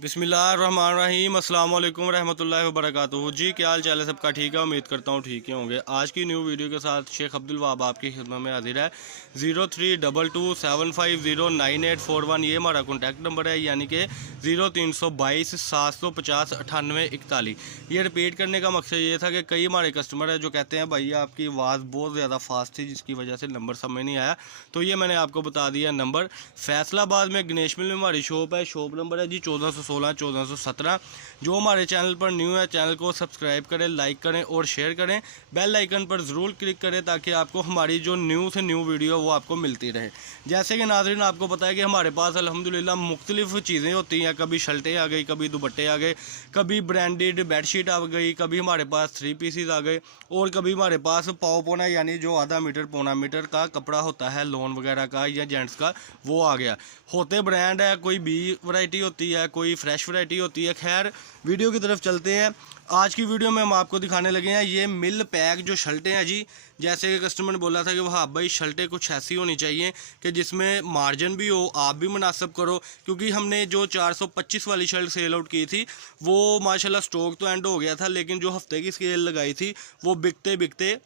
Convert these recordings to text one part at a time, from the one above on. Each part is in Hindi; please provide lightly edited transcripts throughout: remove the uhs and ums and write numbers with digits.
बिस्मिल्लाहिर्रहमानिर्रहीम अस्सलाम वालेकुम रहमतुल्लाहि व बरकातुहू। जी क्या हाल चाल है सबका? ठीक है, उम्मीद करता हूँ ठीक ही होंगे। आज की न्यू वीडियो के साथ शेख अब्दुल वहाब आपकी खिदमत में हाजिर है। 032275098841 ये हमारा कॉन्टैक्ट नंबर है, यानी कि 0322 750 9841। ये रिपीट करने का मकसद ये था कि कई हमारे कस्टमर है जो कहते हैं भाई आपकी आवाज़ बहुत ज़्यादा फास्ट थी जिसकी वजह से नंबर समझ नहीं आया। तो ये मैंने आपको बता दिया नंबर। फैसलाबाद में गणेश मिल में हमारी शॉप है। शॉप नंबर है जी 1416 जो हमारे चैनल पर न्यू है चैनल को सब्सक्राइब करें, लाइक करें और शेयर करें। बेल आइकन पर ज़रूर क्लिक करें ताकि आपको हमारी जो न्यू से न्यू वीडियो वो आपको मिलती रहे। जैसे कि नाज़रीन आपको पता है कि हमारे पास अल्हम्दुलिल्लाह मुख्तलिफ़ चीज़ें होती हैं। कभी शर्टें आ गई, कभी दुपट्टे आ गए, कभी ब्रांडेड बेडशीट आ गई, कभी हमारे पास 3 पीसीज आ गए और कभी हमारे पास पाव पौना यानी जो आधा मीटर पौना मीटर का कपड़ा होता है लोन वगैरह का या जेंट्स का वो आ गया। होते ब्रांड है, कोई बी वैरायटी होती है, कोई फ्रेश वैरायटी होती है। खैर वीडियो की तरफ चलते हैं। आज की वीडियो में हम आपको दिखाने लगे हैं ये मिल पैक जो शर्टें हैं जी। जैसे कि कस्टमर ने बोला था कि वहाँ भाई शर्टें कुछ ऐसी होनी चाहिए कि जिसमें मार्जिन भी हो, आप भी मुनासिब करो, क्योंकि हमने जो 425 वाली शर्ट सेल आउट की थी वो माशाल्लाह स्टॉक तो एंड हो गया था, लेकिन जो हफ्ते की सेल लगाई थी वो बिकते बिकते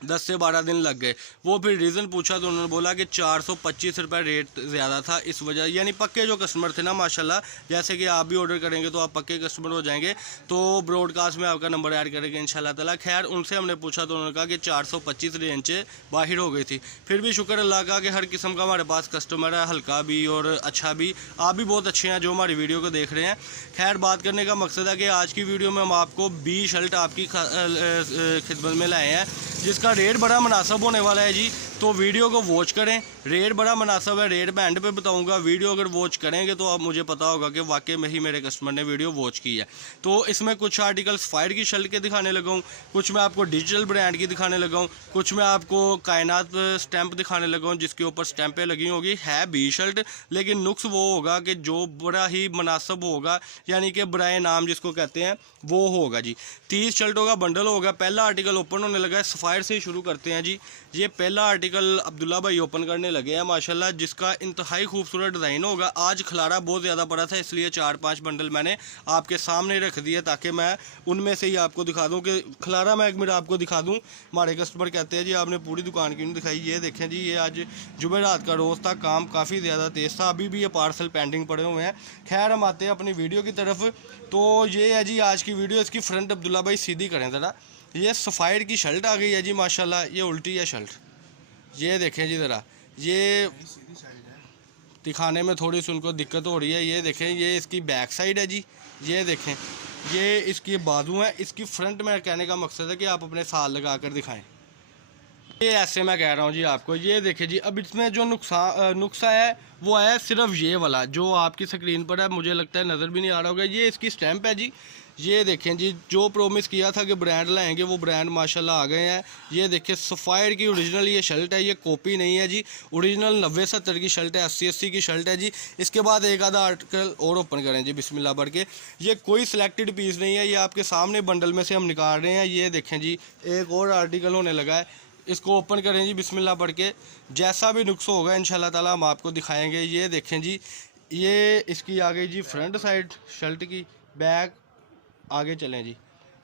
10 से 12 दिन लग गए। वो फिर रीज़न पूछा तो उन्होंने बोला कि 425 रुपये रेट ज़्यादा था इस वजह, यानी पक्के जो कस्टमर थे ना माशाल्लाह, जैसे कि आप भी ऑर्डर करेंगे तो आप पक्के कस्टमर हो जाएंगे। तो ब्रॉडकास्ट में आपका नंबर ऐड करेंगे इंशाल्लाह ताला। खैर उनसे हमने पूछा तो उन्होंने कहा कि 425 रेंज से बाहर हो गई थी। फिर भी शुक्र अल्लाह का कि हर किस्म का हमारे पास कस्टमर है, हल्का भी और अच्छा भी। आप भी बहुत अच्छे हैं जो हमारी वीडियो को देख रहे हैं। खैर बात करने का मकसद है कि आज की वीडियो में हम आपको 20 शर्ट आपकी खिदमत में लाए हैं जिसका रेट बड़ा मुनासिब होने वाला है जी। तो वीडियो को वॉच करें, रेट बड़ा मुनासिब है। रेट मैं एंड पे बताऊंगा। वीडियो अगर वॉच करेंगे तो आप मुझे पता होगा कि वाकई में ही मेरे कस्टमर ने वीडियो वॉच की है। तो इसमें कुछ आर्टिकल्स फायर की शर्ट के दिखाने लगा हूँ, कुछ मैं आपको डिजिटल ब्रांड की दिखाने लगा हूँ, कुछ मैं आपको कायनात स्टैंप दिखाने लगा हूँ जिसके ऊपर स्टैंपें लगी होगी। है 20 शर्ट, लेकिन नुक्स वो होगा कि जो बड़ा ही मुनासिब होगा, यानी कि बराए नाम जिसको कहते हैं वो होगा जी। 30 शर्टों का बंडल होगा। पहला आर्टिकल ओपन होने लगा है। सफ़ायर से ही शुरू करते हैं जी। ये पहला आर्टिकल अब्दुल्ला भाई ओपन करने लगे हैं माशाल्लाह, जिसका इंतहाई खूबसूरत डिज़ाइन होगा। आज खलारा बहुत ज़्यादा पड़ा था इसलिए 4-5 बंडल मैंने आपके सामने रख दिए ताकि मैं उनमें से ही आपको दिखा दूं कि खलारा मैं एक मिनट आपको दिखा दूं। हमारे कस्टमर कहते हैं जी आपने पूरी दुकान क्यों नहीं दिखाई। ये देखें जी, ये आज जुमेरात का रोज़ था, काम काफ़ी ज़्यादा तेज़ था, अभी भी ये पार्सल पेंडिंग पड़े हुए हैं। खैर हम आते हैं अपनी वीडियो की तरफ। तो ये है जी आज की वीडियो। इसकी फ्रंट अब्दुल्ला भाई सीधी करें ज़रा। ये सफ़ायर की शर्ट आ गई है जी माशाल्लाह। ये उल्टी है शर्ट, ये देखें जी ज़रा। ये दिखाने में थोड़ी सी उनको दिक्कत हो रही है। ये देखें, ये इसकी बैक साइड है जी। ये देखें, ये इसकी बाजू है। इसकी फ्रंट में कहने का मकसद है कि आप अपने साथ लगा कर दिखाएं। ये ऐसे मैं कह रहा हूँ जी आपको। ये देखिए जी, अब इसमें जो नुक्सा है वो है सिर्फ ये वाला जो आपकी स्क्रीन पर है, मुझे लगता है नज़र भी नहीं आ रहा होगा। ये इसकी स्टैंप है जी। ये देखें जी, जो प्रॉमिस किया था कि ब्रांड लाएंगे वो ब्रांड माशाल्लाह आ गए हैं। ये देखिए सफ़ायर की ओरिजिनल ये शर्ट है, ये कॉपी नहीं है जी। ओरिजिनल 90-70 की शर्ट है, 80-80 की शर्ट है जी। इसके बाद एक आधा आर्टिकल और ओपन करें जी बिस्मिल्लाह बढ़ के। ये कोई सिलेक्टेड पीस नहीं है, ये आपके सामने बंडल में से हम निकाल रहे हैं। ये देखें जी, एक और आर्टिकल होने लगा है, इसको ओपन करें जी बिस्मिल्लाह पढ़ के। जैसा भी नुक्स होगा इंशाल्लाह ताला हम आपको दिखाएंगे। ये देखें जी, ये इसकी आ गई जी फ्रंट साइड शर्ट की। बैक आगे चलें जी,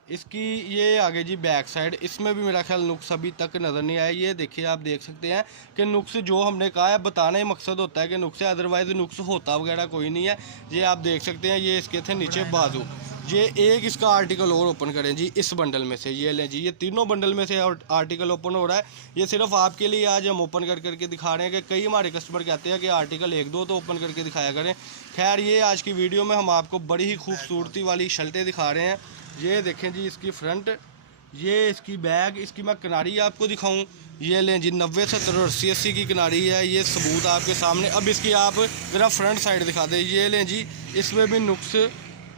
इसकी ये आगे जी बैक साइड। इसमें भी मेरा ख्याल नुक्स अभी तक नज़र नहीं आया। ये देखिए, आप देख सकते हैं कि नुक्स जो हमने कहा है बताने ही मकसद होता है कि नुक्स है, अदरवाइज़ नुक्स होता वगैरह कोई नहीं है। ये आप देख सकते हैं, ये इसके थे नीचे बाजू। ये एक इसका आर्टिकल और ओपन करें जी इस बंडल में से। ये लें जी, ये तीनों बंडल में से आर्टिकल ओपन हो रहा है। ये सिर्फ आपके लिए आज हम ओपन करके दिखा रहे हैं कि कई हमारे कस्टमर कहते हैं कि आर्टिकल 1-2 तो ओपन करके दिखाया करें। खैर ये आज की वीडियो में हम आपको बड़ी ही खूबसूरती वाली शर्टें दिखा रहे हैं। ये देखें जी, इसकी फ्रंट, ये इसकी बैग, इसकी मैं किनारी आपको दिखाऊं। ये लें जी, 90-70 और 80-80 की किनारी है। ये सबूत आपके सामने। अब इसकी आप ज़रा फ्रंट साइड दिखा दें। ये लें जी, इसमें भी नुक्स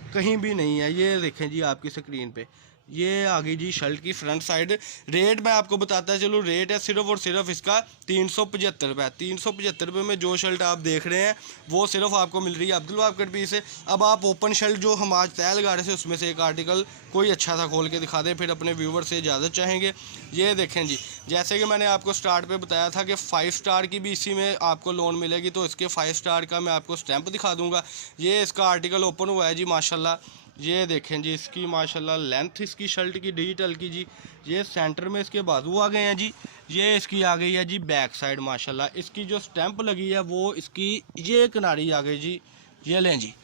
कहीं भी नहीं है। ये देखें जी आपकी स्क्रीन पे, ये आ गई जी शर्ट की फ्रंट साइड। रेट मैं आपको बताता चलूँ, रेट है सिर्फ और सिर्फ इसका 375 रुपये। 375 रुपये में जो शर्ट आप देख रहे हैं वो सिर्फ आपको मिल रही है अब्दुल वहाब कट पीस से। अब आप ओपन शर्ट जो हम आज तय लगा रहे थे उसमें से एक आर्टिकल कोई अच्छा सा खोल के दिखा दें, फिर अपने व्यूवर से इजाज़त चाहेंगे। ये देखें जी, जैसे कि मैंने आपको स्टार्ट पे बताया था कि 5 स्टार की भी इसी में आपको लोन मिलेगी, तो इसके 5 स्टार का मैं आपको स्टैंप दिखा दूँगा। ये इसका आर्टिकल ओपन हुआ है जी माशाल्लाह। ये देखें जी, इसकी माशाल्लाह लेंथ इसकी शर्ट की डिजिटल की जी। ये सेंटर में इसके बाजू आ गए हैं जी। ये इसकी आ गई है जी बैक साइड माशाल्लाह। इसकी जो स्टैंप लगी है वो इसकी ये किनारी आ गई जी। ये लें जी,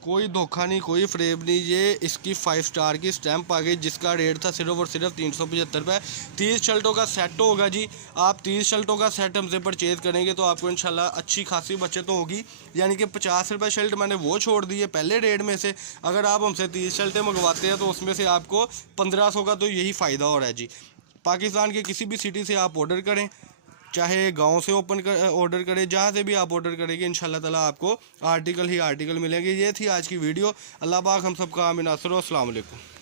कोई धोखा नहीं, कोई फ्रेब नहीं। ये इसकी 5 स्टार की स्टैंप आ गई, जिसका रेट था सिर्फ और सिर्फ 375 रुपये। 30 शर्टों का सेट होगा जी। आप 30 शर्टों का सेट हमसे परचेज़ करेंगे तो आपको इंशाल्लाह अच्छी खासी बचत होगी। यानी कि 50 रुपये शर्ट मैंने वो छोड़ दी है पहले रेट में से। अगर आप हमसे 30 शर्टें मंगवाते हैं तो उसमें से आपको 1500 का तो यही फ़ायदा हो रहा है जी। पाकिस्तान के किसी भी सिटी से आप ऑर्डर करें, चाहे गांव से ऑर्डर करें, जहाँ से भी आप ऑर्डर करेंगे इंशाल्लाह ताला आपको आर्टिकल ही आर्टिकल मिलेंगे। ये थी आज की वीडियो। अल्लाह पाक हम सबका आमीन। अस्सलाम वालेकुम।